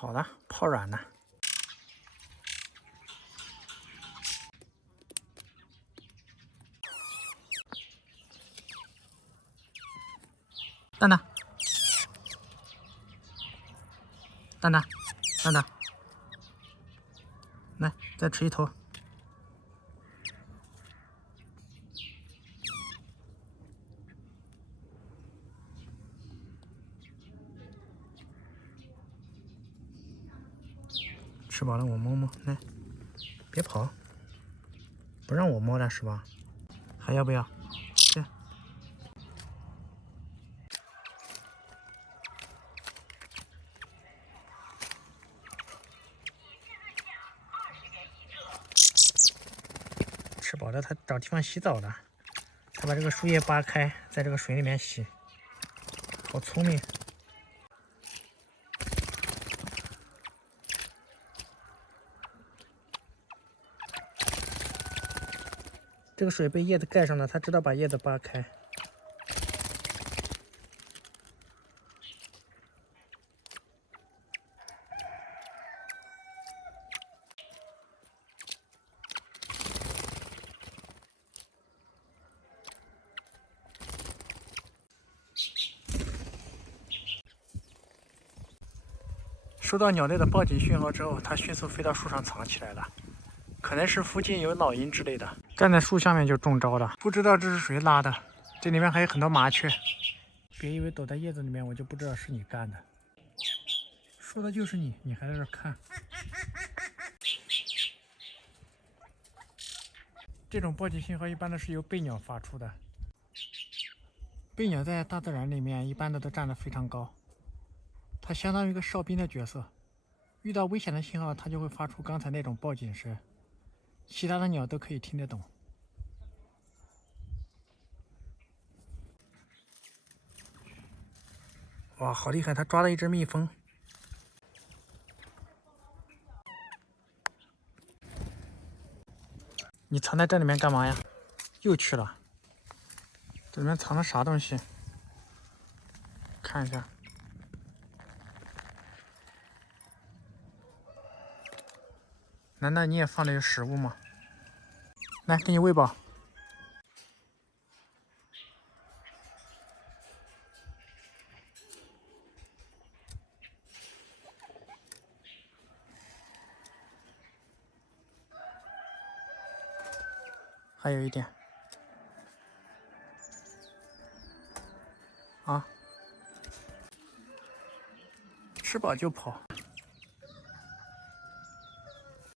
好了，泡软了。蛋蛋，蛋蛋，蛋蛋，来，再吃一头。吃饱了我摸摸，来，别跑，不让我摸了是吧？还要不要？这。吃饱了，它找地方洗澡了。它把这个树叶扒开，在这个水里面洗，好聪明。这个水被叶子盖上了，它知道把叶子扒开。收到鸟类的报警讯号之后，它迅速飞到树上藏起来了，可能是附近有老鹰之类的，站在树下面就中招了。不知道这是谁拉的，这里面还有很多麻雀。别以为躲在叶子里面我就不知道是你干的，说的就是你，你还在这看。这种报警信号一般都是由背鸟发出的。背鸟在大自然里面一般的都站得非常高，它相当于一个哨兵的角色。遇到危险的信号，它就会发出刚才那种报警声，其他的鸟都可以听得懂。哇，好厉害！它抓了一只蜜蜂。你藏在这里面干嘛呀？又去了。这里面藏了啥东西？看一下。难道你也放了有食物吗？来，给你喂饱。还有一点。啊，吃饱就跑。